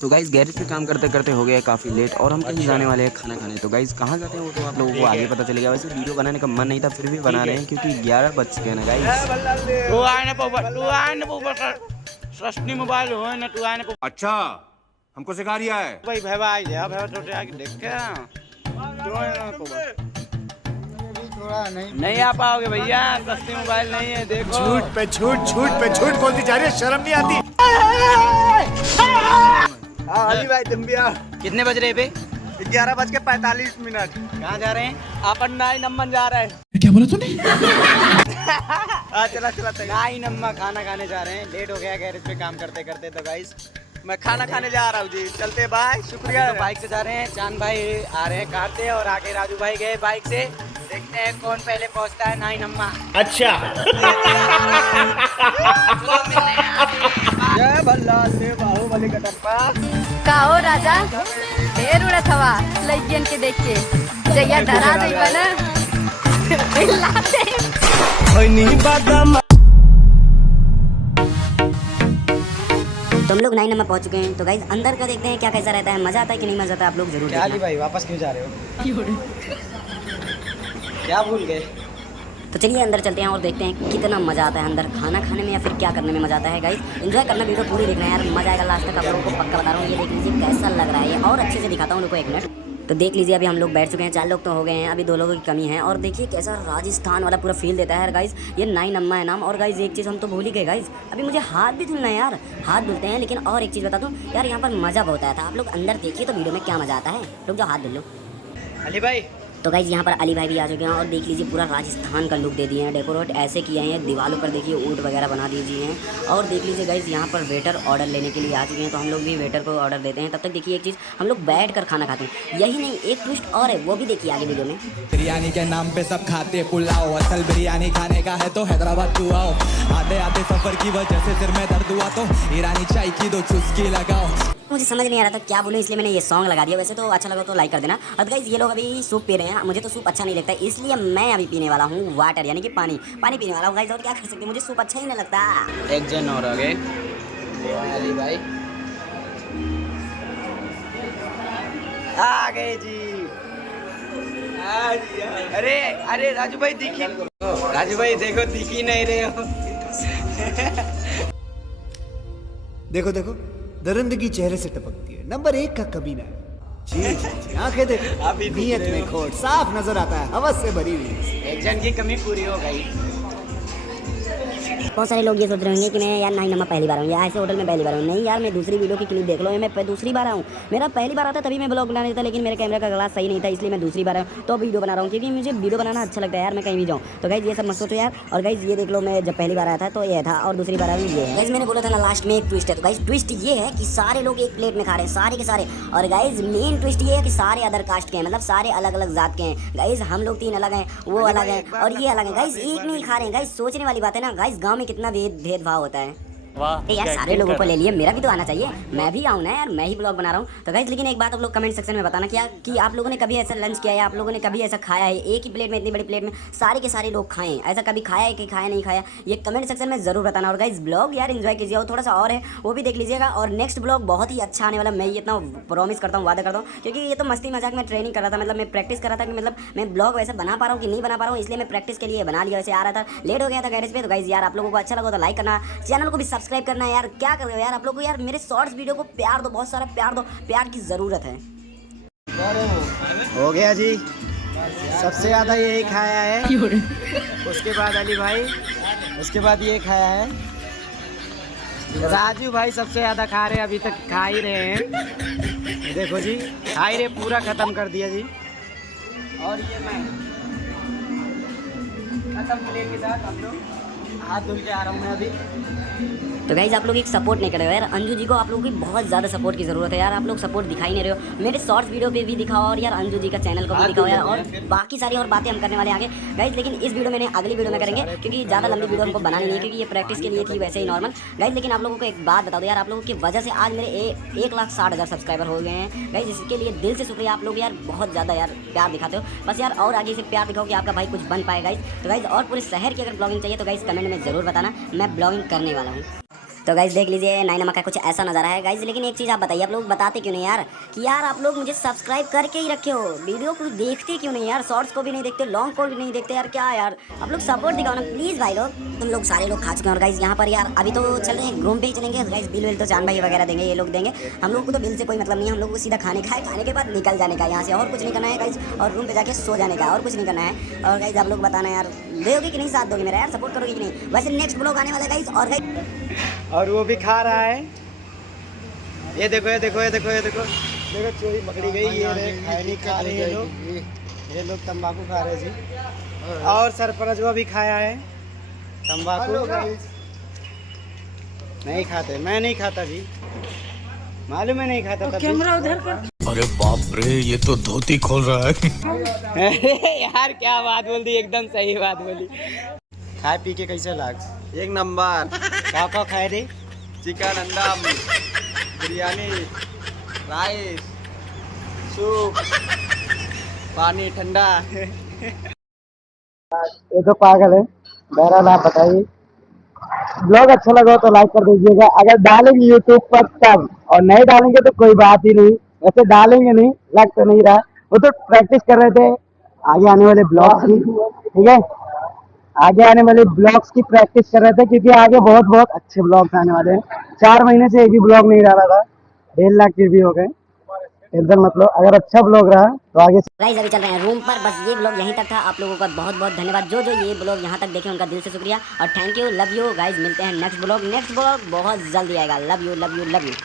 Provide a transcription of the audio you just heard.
तो guys garage पे काम करते करते हो गया काफ़ी लेट और हम कहीं जाने वाले हैं खाना खाने। तो गाइज कहाँ जाते हैं वो तो आप लोगों को आगे पता चलेगा। वैसे वीडियो बनाने का मन नहीं था फिर भी बना रहे हैं क्योंकि 11 बज चुके हैं ना गाइज। सस्ती मोबाइल हो ना तू आने अच्छा हमको सिखा रिया है भाई भैया आ गया भैया छोटे आके देख के थोड़ा नहीं आ पाओगे भैया, सस्ती मोबाइल नहीं है। देखो झूठ पे झूठ बोलती जा रही है, शर्म नहीं आती। अली भाई तुम भी आओ। कितने बज रहे पे? 11:45। कहाँ जा रहे हैं? अपन नाई नंबर जा रहे हैं। क्या बोला तूने? चला नाई नम्मा खाना खाने जा रहे हैं। लेट हो गया गैरेज पे काम करते करते। तो गाइस मैं खाना खाने जा रहा हूँ जी, चलते बाय। शुक्रिया। तो बाइक से जा रहे हैं, चांद भाई आ रहे हैं कार से और आगे राजू भाई गए बाइक से। देखते हैं कौन पहले पहुंचता है। नाई नम्मा अच्छा जय भल्ला से बाहुबली कटप्पा का हो राजा ढेर उड़त हवा लइकन के देख के जैया डरा दई बना तो हम लोग 9 नंबर पहुंच चुके हैं। तो गाइज अंदर का देखते हैं क्या कैसा रहता है, मजा आता है कि नहीं मजा आता है, आप लोग जरूर क्या अली देखना। भाई वापस क्यों जा रहे हो? क्या भूल गए? तो चलिए अंदर चलते हैं और देखते हैं कितना मजा आता है अंदर खाना खाने में या फिर क्या करने में मजा आता है। गाइज एंजॉय करना, वीडियो पूरी देखना है यार, मजा आएगा लास्ट तक। आप लोगों को पक्का बता रहा हूँ। ये देख लीजिए कैसा लग रहा है ये, और अच्छे से दिखाता हूँ उनको एक मिनट। तो देख लीजिए अभी हम लोग बैठ चुके हैं, 4 लोग तो हो गए हैं, अभी 2 लोगों की कमी है। और देखिए कैसा राजस्थान वाला पूरा फील देता है गाइज। ये 9 नम्मा है नाम। और गाइज एक चीज़ हम तो भूल ही गए गाइज, अभी मुझे हाथ भी धुलना है यार, हाथ धुलते हैं। लेकिन और एक चीज़ बता दूँ यार, यहाँ पर मज़ा बहुत आया था। आप लोग अंदर देखिए तो वीडियो में क्या मज़ा आता है। रुक जाओ हाथ धुल लो। अली भाई तो गाइज यहाँ पर अली भाई भी आ चुके हैं और देख लीजिए पूरा राजस्थान का लुक दे दिए हैं। डेकोरेट ऐसे किए हैं, दीवारों पर देखिए ऊँट वगैरह बना दीजिए हैं। और देख लीजिए गाइज यहाँ पर वेटर ऑर्डर लेने के लिए आ चुके हैं। तो हम लोग भी वेटर को ऑर्डर देते हैं। तब तक देखिए एक चीज़, हम लोग बैठ कर खाना खाते हैं। यही नहीं, एक ट्विस्ट और है, वो भी देखिए आगे वीडियो में। बिरयानी के नाम पे सब खाते पुलाव, असल बिरयानी खाने का है तो हैदराबाद तू आओ। आते आते सफर की वजह से सिर में दर्द हुआ तो ईरानी चाय की 2 चुस्की लगाओ। मुझे समझ नहीं आ रहा था क्या बोलूं, इसलिए मैंने ये सॉन्ग लगा दिया। वैसे तो अच्छा लगा तो लाइक कर देना। और गाइस ये लोग अभी सूप पी रहे हैं, मुझे तो सूप अच्छा नहीं लगता, इसलिए मैं अभी पीने वाला हूँ वाटर यानी कि पानी पीने वाला हूँ गाइस। और क्या कर सकते हैं, मुझे सूप अच्छा ही नहीं लगता। एक जन और आ गए अली भाई आ गए जी। अरे अरे राजू भाई दिखी, राजू भाई देखो दिख ही नहीं रहे हो। देखो देखो दरिंदगी चेहरे से टपकती है, नंबर 1 का कमीना है। जी आंखें देखो, अभी दिख नीयत रहे में हो। खोट साफ नजर आता है, हवस से भरी हुई। एक जन की कमी पूरी हो गई। बहुत सारे लोग ये सोच रहे होंगे कि मैं यार 9 नंबर पहली बार हूँ या ऐसे होटल में पहली बार हूँ। नहीं यार, मैं दूसरी वीडियो की क्लिप देख लो, मैं दूसरी बार हूँ। मेरा पहली बार आता तभी मैं ब्लॉग बनाने था, लेकिन मेरे कैमरा का ग्लास सही नहीं था, इसलिए मैं दूसरी बार हूँ तो वीडियो बना रहा हूँ। क्योंकि मुझे वीडियो बनाना अच्छा लगता है यार, मैं कहीं भी जाऊँ। तो गाइज ये सब मत सोचो यार। और गाइज ये देख लो, मैं जब पहली बार आया था तो ये था, और दूसरी बार आया ये है। गाइज मैंने बोला था ना लास्ट में एक ट्विस्ट है। तो गाइज ट्विस्ट ये है कि सारे लोग एक प्लेट में खा रहे हैं, सारे के सारे। और गाइज मेन ट्विस्ट ये है कि सारे अदर कास्ट के हैं, मतलब सारे अलग अलग जात के हैं। गाइज हम लोग 3 अलग हैं, वो अलग हैं और ये अलग हैं। गाइज एक नहीं खा रहे हैं। गाइज सोचने वाली बात है ना गाइज, गाँव में कितना भेदभाव होता है। यार सारे लोगों को ले लिए, मेरा भी तो आना चाहिए, मैं भी आऊँ ना यार, मैं ही ब्लॉग बना रहा हूँ। तो गाइस लेकिन एक बात आप लोग कमेंट सेक्शन में बताना क्या कि आप लोगों ने कभी ऐसा लंच किया है, आप लोगों ने कभी ऐसा खाया है एक ही प्लेट में, इतनी बड़ी प्लेट में सारे के सारे लोग खाएं, ऐसा कभी खाया है कि खाया नहीं खाया, ये कमेंट सेक्शन में जरूर बताना। और गाइस ब्लॉग यार एंजॉय कीजिए, और थोड़ा सा और है वो भी देख लीजिएगा। और नेक्स्ट ब्लॉग बहुत ही अच्छा आने वाला, मैं ये इतना प्रॉमिस करता हूँ, वादा करता हूँ। क्योंकि ये तो मस्ती मजाक में ट्रेनिंग कर रहा था, मतलब मैं प्रैक्टिस कर रहा था कि मतलब मैं ब्लॉग वैसे बना पा रहा हूँ कि नहीं बना पा रहा हूँ, इसलिए मैं प्रैक्टिस के लिए बना लिया। वैसे आ रहा था, लेट हो गया था गैरेज पे। तो गाइस यार आप लोगों को अच्छा लगा तो लाइक करना, चैनल को भी सब्सक्राइब करना। यार क्या कर रहे हो यार आप लोग को, यार मेरे शॉर्ट्स वीडियो को प्यार दो, बहुत सारा प्यार दो, प्यार की ज़रूरत है। हो गया जी, सबसे ज़्यादा यही खाया है, उसके बाद अली भाई, उसके बाद ये खाया है। राजू भाई सबसे ज़्यादा खा रहे हैं, अभी तक खा ही रहे हैं। देखो जी खा ही रहे, पूरा ख़त्म कर दिया जी। और ये मैं खत्म प्लेट के साथ हम लोग हाथ धुल के आ रहा हूँ मैं अभी। तो गाइज आप लोग एक सपोर्ट नहीं कर रहे हो यार, अंजू जी को आप लोगों की बहुत ज़्यादा सपोर्ट की ज़रूरत है यार। आप लोग सपोर्ट दिखाई नहीं रहे हो, मेरे शॉर्ट्स वीडियो पे भी दिखाओ और यार अंजू जी का चैनल को भी दिखाओ यार। और बाकी सारी और बातें हम करने वाले आगे गाइज, लेकिन इस वीडियो में अगली वीडियो में करेंगे क्योंकि ज़्यादा लंबी वीडियो हमको बनानी नहीं है, क्योंकि ये प्रैक्टिस के लिए थी वैसे ही नॉर्मल गाइज। लेकिन आप लोगों को एक बात बता दो यार, आप लोगों की वजह से आज मेरे 1,60,000 सब्सक्राइबर हो गए हैं गाइज। इसके लिए दिल से शुक्रिया, आप लोग यार बहुत ज़्यादा यार प्यार दिखाते हो। बस यार और आगे से प्यार दिखाओ कि आपका भाई कुछ बन पाए गाइज। तो गाइज और पूरे शहर की अगर ब्लॉगिंग चाहिए तो गाइज कमेंट में ज़रूर बताना, मैं ब्लॉगिंग करने वाला हूँ। तो गाइज देख लीजिए नाई नमक का कुछ ऐसा नज़ारा है गाइज। लेकिन एक चीज़ आप बताइए, आप लोग बताते क्यों नहीं यार कि यार आप लोग मुझे सब्सक्राइब करके ही रखे हो, वीडियो को देखते क्यों नहीं यार, शॉर्ट्स को भी नहीं देखते, लॉन्ग को भी नहीं देखते यार, क्या यार आप लोग सपोर्ट दिखाओ ना प्लीज़ भाई लोग। तुम लोग सारे लोग खा चुके हैं और गाइज यहाँ पर यार अभी तो चल रहे हैं ग्रूम पे ही चलेंगे गाइज। बिल तो चांद भाई वगैरह देंगे, ये लोग देंगे, हम लोग को तो बिल से कोई मतलब नहीं है, हम लोग को सीधा खाने का है, खाने के बाद निकल जाने का यहाँ से, और कुछ नहीं करना है गाइज, और रूम पे जाके सो जाने का, और कुछ नहीं करना है। और गाइज आप लोग बताना यार दोगे कि नहीं, साथ दोगे मेरा यार, सपोर्ट करोगे कि नहीं। वैसे नेक्स्ट ब्लॉग आने वाला है गाइज। और गाइज और वो भी खा रहा है, ये देखो ये देखो ये देखो ये देखो देखो चोरी पकड़ी गई, ये खाए नहीं खा रहे हैं लोग, ये लोग तंबाकू खा रहे जी। और सरफराज वो भी खाया है तंबाकू, नहीं खाते, मैं नहीं खाता जी, मालूम है नहीं खाता तभी। कैमरा उधर कर। अरे बाप रे, ये तो धोती खोल रहा है। यार क्या बात बोल दी, एकदम सही बात बोली। खाए पी के कैसे लाग? एक नंबर। क्या खाए रे? चिकन, अंडा, बिरयानी, राइस, सूप, पानी ठंडा। ये तो पागल है। बहरहाल आप बताइए, ब्लॉग अच्छा लगा हो तो लाइक कर दीजिएगा, अगर डालेंगे यूट्यूब पर तब, और नहीं डालेंगे तो कोई बात ही नहीं। वैसे डालेंगे नहीं, लग तो नहीं रहा, वो तो प्रैक्टिस कर रहे थे आगे आने वाले ब्लॉग्स की, ठीक है, आगे आने वाले ब्लॉग्स की प्रैक्टिस कर रहे थे, क्योंकि आगे बहुत बहुत अच्छे ब्लॉग्स आने वाले हैं। 4 महीने से एक भी ब्लॉग नहीं डाला था, 1.5 लाख के भी हो गए, टेंशन मतलब, अगर अच्छा ब्लॉग रहा तो आगे। गाइस अभी चल रहे हैं रूम पर, बस ये ब्लॉग यहीं तक था। आप लोगों का बहुत बहुत धन्यवाद, जो ये ब्लॉग यहाँ तक देखे उनका दिल से शुक्रिया, और thank you, love you guys. मिलते हैं नेक्स्ट ब्लॉग बहुत जल्दी आएगा। Love you love you love you.